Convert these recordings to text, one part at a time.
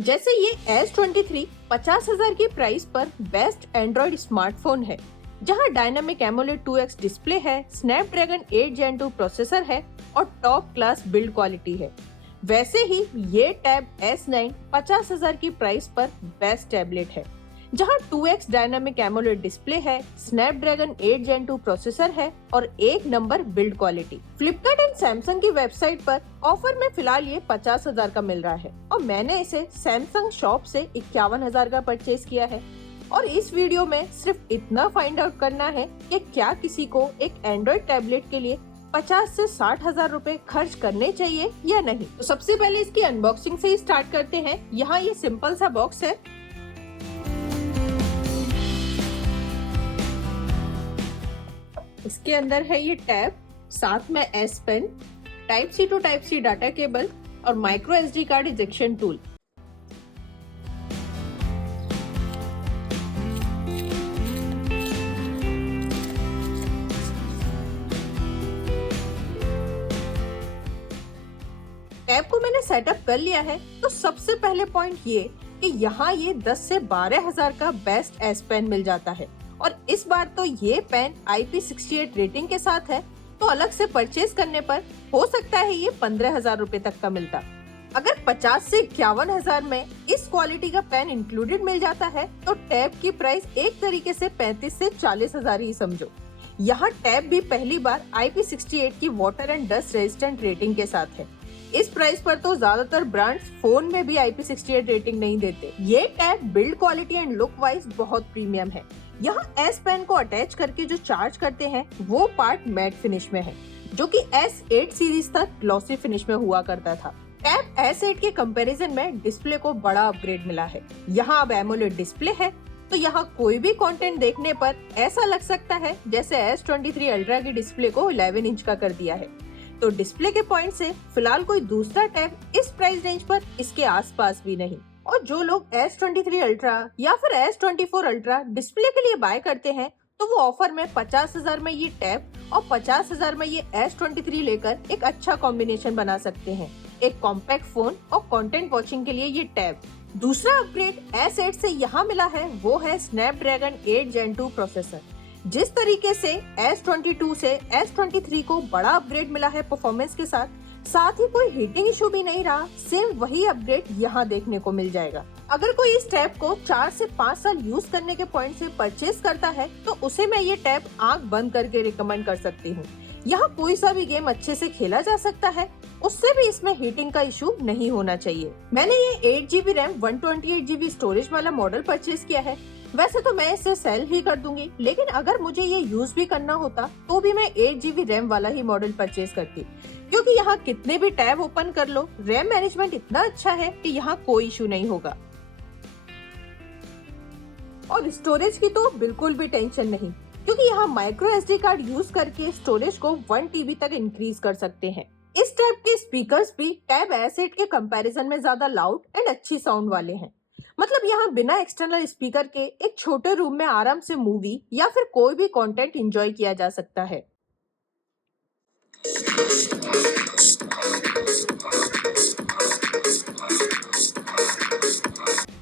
जैसे ये S23 50,000 की प्राइस पर बेस्ट एंड्रॉइड स्मार्टफोन है, जहां डायनामिक एमोलेड 2x डिस्प्ले है, स्नैपड्रैगन 8 Gen 2 प्रोसेसर है और टॉप क्लास बिल्ड क्वालिटी है। वैसे ही ये टैब S9 50,000 की प्राइस पर बेस्ट टैबलेट है, जहां 2x डायनामिक एमोलेड डिस्प्ले है, स्नैपड्रैगन 8 Gen 2 प्रोसेसर है और एक number build quality. Flipkart and Samsung की वेबसाइट पर ऑफर में फिलहाल ये 50,000 का मिल रहा है और मैंने इसे सैमसंग शॉप से 51,000 का परचेज किया है। और इस वीडियो में सिर्फ इतना फाइंड आउट करना है कि क्या किसी को एक एंड्रॉइड टैबलेट के लिए 50 से 60,000 रुपए खर्च करने चाहिए या नहीं। तो सबसे पहले इसकी अनबॉक्सिंग से ही स्टार्ट करते हैं। यहाँ ये सिंपल सा बॉक्स है। इसके अंदर है ये टैब, साथ में S pen, type C to type C data cable और micro SD card ejection tool. Tab को मैंने सेटअप कर लिया है। तो सबसे पहले पॉइंट ये कि यहाँ ये 10 से 12,000 का बेस्ट S पेन मिल जाता है और इस बार तो ये पेन IP68 रेटिंग के साथ है, तो अलग से परचेज करने पर हो सकता है ये 15,000 रुपए तक का मिलता। अगर 50 से 51,000 में इस क्वालिटी का पेन इंक्लूडेड मिल जाता है तो टैब की प्राइस एक तरीके से 35 से 40,000 ही समझो। यहाँ टैब भी पहली बार IP68 की water and dust resistant rating के साथ है। इस प्राइस पर तो ज्यादातर ब्रांड्स फोन में भी IP68 रेटिंग नहीं देते। ये tab build quality and look wise बहुत प्रीमियम है। यहाँ S पेन को अटैच करके जो चार्ज करते हैं वो पार्ट मैट फिनिश में है, जो कि S8 सीरीज तक ग्लॉसी फिनिश में हुआ करता था। टैब S8 के कंपैरिजन में डिस्प्ले को बड़ा अपग्रेड मिला है। यहाँ अब एमोलेड डिस्प्ले है, तो यहाँ कोई भी कंटेंट देखने पर ऐसा लग सकता है जैसे S23 अल्ट्रा की डिस्प्ले को 11 इंच का कर दिया है। तो डिस्प्ले के पॉइंट से फिलहाल कोई दूसरा टैब इस प्राइस रेंज पर इसके आसपास भी नहीं। और जो लोग S23 अल्ट्रा या फिर S24 अल्ट्रा डिस्प्ले के लिए बाय करते हैं, तो वो ऑफर में 50,000 में ये टैब और 50,000 में ये S23 लेकर एक अच्छा कॉम्बिनेशन बना सकते हैं, एक कॉम्पैक्ट फोन और कंटेंट वॉचिंग के लिए ये टैब। दूसरा अपग्रेड S8 से यहाँ मिला है वो है स्नैपड्रैगन 8 Gen 2 प्रोसेसर। जिस तरीके से S22 से S23 को बड़ा अपग्रेड मिला है परफॉर्मेंस के साथ ही कोई हीटिंग इशू भी नहीं रहा, सेम वही अपग्रेड यहाँ देखने को मिल जाएगा। अगर कोई इस टैब को 4 से 5 साल यूज करने के पॉइंट से परचेज करता है तो उसे मैं ये टैब आंख बंद करके रिकमेंड कर सकती हूँ। यहाँ कोई सा भी गेम अच्छे से खेला जा सकता है, उससे भी इसमें हीटिंग का इशू नहीं होना चाहिए। मैंने ये 8GB रैम 128GB स्टोरेज वाला मॉडल परचेज किया है। वैसे तो मैं इसे सेल ही कर दूंगी, लेकिन अगर मुझे ये यूज भी करना होता तो भी मैं 8GB रैम वाला ही मॉडल परचेज करती, क्योंकि यहाँ कितने भी टैब ओपन कर लो, रैम मैनेजमेंट इतना अच्छा है कि यहाँ कोई इशू नहीं होगा। और स्टोरेज की तो बिल्कुल भी टेंशन नहीं, क्योंकि यहाँ माइक्रो SD कार्ड यूज करके स्टोरेज को 1 TB तक इंक्रीज कर सकते हैं। इस टैब के स्पीकर्स भी टैब S8 के कंपैरिजन में ज्यादा लाउड एंड अच्छी साउंड वाले हैं। मतलब यहाँ बिना एक्सटर्नल स्पीकर के एक छोटे रूम में आराम से मूवी या फिर कोई भी कंटेंट एंजॉय किया जा सकता है।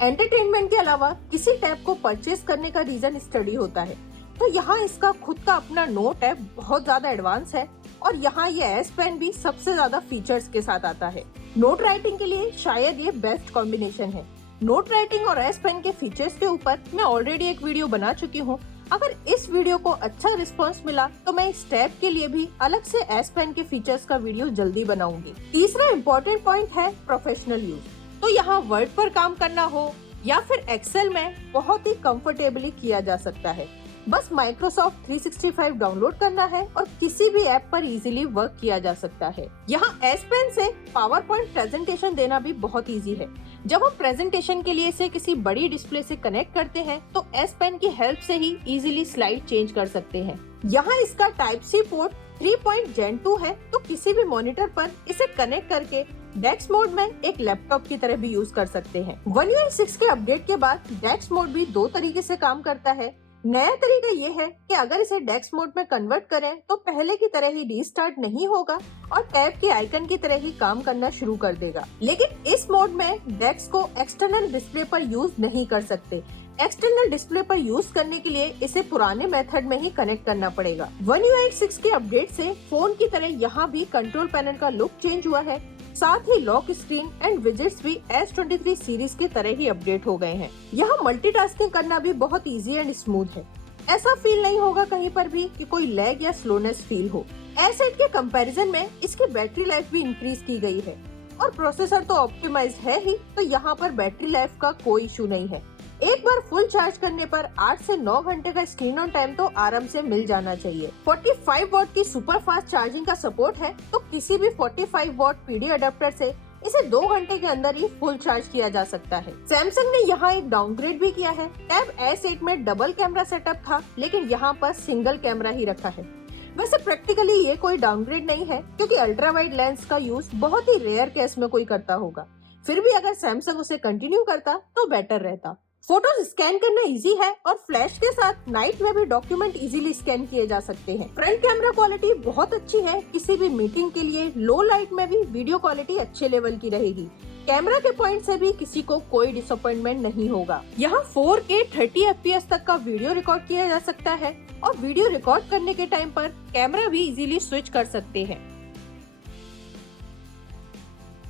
एंटरटेनमेंट के अलावा किसी टैब को परचेज करने का रीजन स्टडी होता है, तो यहाँ इसका खुद का अपना नोट टैब बहुत ज्यादा एडवांस है और यहाँ ये S पेन भी सबसे ज्यादा फीचर्स के साथ आता है। नोट राइटिंग के लिए शायद ये बेस्ट कॉम्बिनेशन है। नोट राइटिंग और S पेन के फीचर्स के ऊपर मैं ऑलरेडी एक वीडियो बना चुकी हूँ। अगर इस वीडियो को अच्छा रिस्पांस मिला तो मैं इस टैब के लिए भी अलग से S पेन के फीचर्स का वीडियो जल्दी बनाऊंगी। तीसरा इम्पोर्टेंट पॉइंट है प्रोफेशनल यूज। तो यहाँ वर्ड पर काम करना हो या फिर एक्सेल में बहुत ही कंफर्टेबली किया जा सकता है। बस माइक्रोसॉफ्ट 365 डाउनलोड करना है और किसी भी ऐप पर इजीली वर्क किया जा सकता है। यहाँ S पेन से पावर पॉइंट प्रेजेंटेशन देना भी बहुत इजी है। जब हम प्रेजेंटेशन के लिए इसे किसी बड़ी डिस्प्ले से कनेक्ट करते हैं तो S पेन की हेल्प से ही इजीली स्लाइड चेंज कर सकते हैं। यहाँ इसका टाइप सी पोर्ट 3 Gen 2 है, तो किसी भी मॉनिटर पर इसे कनेक्ट करके डेस्क मोड में एक लैपटॉप की तरह भी यूज कर सकते हैं। One UI 6 के अपडेट के बाद डेस्क मोड भी दो तरीके से काम करता है। नया तरीका ये है कि अगर इसे डेस्क मोड में कन्वर्ट करें तो पहले की तरह ही रीस्टार्ट नहीं होगा और टैब के आइकन की तरह ही काम करना शुरू कर देगा। लेकिन इस मोड में डेस्क को एक्सटर्नल डिस्प्ले पर यूज नहीं कर सकते। एक्सटर्नल डिस्प्ले पर यूज करने के लिए इसे पुराने मेथड में ही कनेक्ट करना पड़ेगा। One UI 6 के अपडेट से फोन की तरह यहाँ भी कंट्रोल पैनल का लुक चेंज हुआ है। साथ ही लॉक स्क्रीन एंड विजेट्स भी S23 सीरीज के तरह ही अपडेट हो गए हैं। यहाँ मल्टीटास्किंग करना भी बहुत इजी एंड स्मूथ है। ऐसा फील नहीं होगा कहीं पर भी कि कोई लैग या स्लोनेस फील हो। S8 के कंपैरिजन में इसकी बैटरी लाइफ भी इंक्रीज की गई है और प्रोसेसर तो ऑप्टिमाइज्ड है ही, तो यहाँ पर बैटरी लाइफ का कोई इशू नहीं है। एक बार फुल चार्ज करने पर 8 से 9 घंटे का स्क्रीन ऑन टाइम तो आराम से मिल जाना चाहिए। 45 वॉट की सुपर फास्ट चार्जिंग का सपोर्ट है, तो किसी भी 45 वॉट पीडी अडेप्टर से इसे 2 घंटे के अंदर ही फुल चार्ज किया जा सकता है। सैमसंग ने यहाँ एक डाउनग्रेड भी किया है। टैब S8 में डबल कैमरा सेटअप था, लेकिन यहाँ पर सिंगल कैमरा ही रखा है। वैसे प्रैक्टिकली ये कोई डाउनग्रेड नहीं है, क्योंकि अल्ट्रा वाइड लेंस का यूज बहुत ही रेयर केस में कोई करता होगा। फिर भी अगर सैमसंग उसे कंटिन्यू करता तो बेटर रहता। फोटोज स्कैन करना इजी है और फ्लैश के साथ नाइट में भी डॉक्यूमेंट इजीली स्कैन किए जा सकते हैं। फ्रंट कैमरा क्वालिटी बहुत अच्छी है। किसी भी मीटिंग के लिए लो लाइट में भी वीडियो क्वालिटी अच्छे लेवल की रहेगी। कैमरा के पॉइंट से भी किसी को कोई डिसअपॉइंटमेंट नहीं होगा। यहाँ 4K 30 FPS तक का वीडियो रिकॉर्ड किया जा सकता है और वीडियो रिकॉर्ड करने के टाइम पर कैमरा भी इजीली स्विच कर सकते हैं।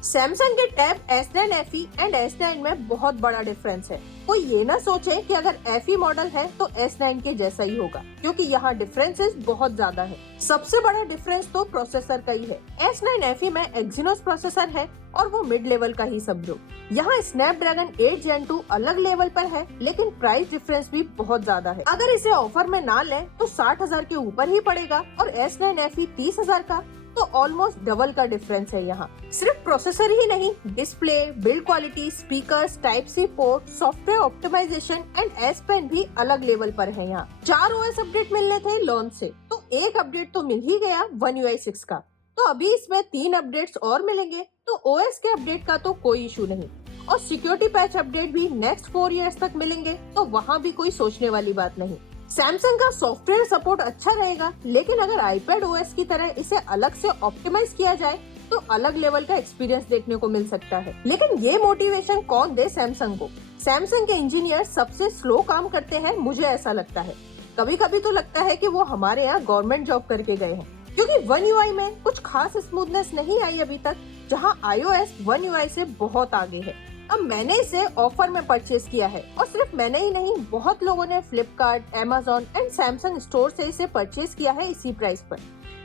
सैमसंग के tab S9 FE and S9 में बहुत बड़ा डिफरेंस है। कोई ये ना सोचे कि अगर FE मॉडल है तो S9 के जैसा ही होगा, क्योंकि यहाँ डिफरेंसेस बहुत ज्यादा है। सबसे बड़ा डिफरेंस तो प्रोसेसर का ही है। S9 FE में एक्सिनोस प्रोसेसर है और वो मिड लेवल का ही समझो। यहाँ स्नैपड्रैगन 8 Gen 2 अलग लेवल पर है, लेकिन प्राइस डिफरेंस भी बहुत ज्यादा है। अगर इसे ऑफर में ना लें तो 60,000 के ऊपर ही पड़ेगा और S9 FE 30,000 का, तो ऑलमोस्ट डबल का डिफरेंस है। यहाँ सिर्फ प्रोसेसर ही नहीं, display, build quality, speakers, type C port, software optimisation and S Pen भी अलग लेवल पर है। यहाँ 4 OS अपडेट मिलने थे लॉन्च से, तो एक अपडेट तो मिल ही गया One UI 6 का। तो अभी इसमें 3 अपडेट्स और मिलेंगे, तो OS के अपडेट का तो कोई इशू नहीं। और सिक्योरिटी पैच अपडेट भी नेक्स्ट 4 इयर्स तक मिलेंगे, तो वहाँ भी कोई सोचने वाली बात नहीं। सैमसंग का सॉफ्टवेयर सपोर्ट अच्छा रहेगा, लेकिन अगर iPad OS की तरह इसे अलग से ऑप्टिमाइज किया जाए तो अलग लेवल का एक्सपीरियंस देखने को मिल सकता है। लेकिन ये मोटिवेशन कौन दे सैमसंग को? सैमसंग के इंजीनियर सबसे स्लो काम करते हैं, मुझे ऐसा लगता है। कभी कभी तो लगता है कि वो हमारे यहाँ गवर्नमेंट जॉब करके गए हैं, क्योंकि One UI में कुछ खास स्मूथनेस नहीं आई अभी तक, जहाँ iOS One UI से बहुत आगे है। अब मैंने इसे ऑफर में परचेज किया है, और सिर्फ मैंने ही नहीं, बहुत लोगों ने Flipkart, Amazon and Samsung store से इसे परचेज किया है इसी प्राइस पर।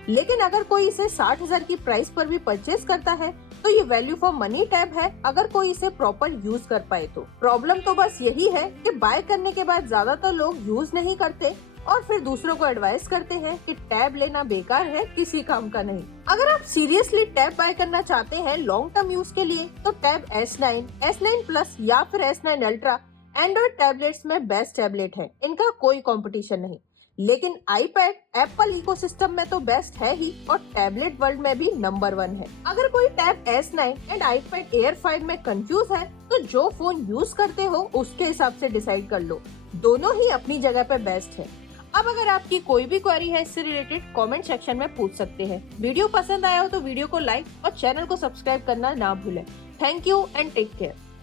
लेकिन अगर कोई इसे 60,000 की प्राइस पर भी परचेज करता है तो ये वैल्यू फॉर मनी टैब है, अगर कोई इसे प्रॉपर यूज कर पाए तो। प्रॉब्लम तो बस यही है कि बाय करने के बाद ज्यादातर लोग यूज नहीं करते और फिर दूसरों को एडवाइस करते हैं कि टैब लेना बेकार है, किसी काम का नहीं। अगर आप सीरियसली टैब बाय करना चाहते हैं लॉन्ग टर्म यूज के लिए, तो टैब S9, S9 Plus या फिर S9 Ultra एंड्रॉइड टैबलेट्स में बेस्ट टैबलेट है। इनका कोई कंपटीशन नहीं। लेकिन iPad एप्पल इकोसिस्टम में तो बेस्ट है ही, और टैबलेट वर्ल्ड में भी नंबर 1 है। अगर कोई tab S9 and iPad Air 5 में कंफ्यूज है, तो जो फोन यूज करते हो उसके हिसाब से डिसाइड कर लो। दोनों ही अपनी जगह पे बेस्ट है। अब अगर आपकी कोई भी क्वेरी है इससे रिलेटेड, कमेंट सेक्शन में पूछ सकते हैं। वीडियो पसंद आया हो तो वीडियो को लाइक और चैनल को सब्सक्राइब करना ना भूलें। Thank you and take care.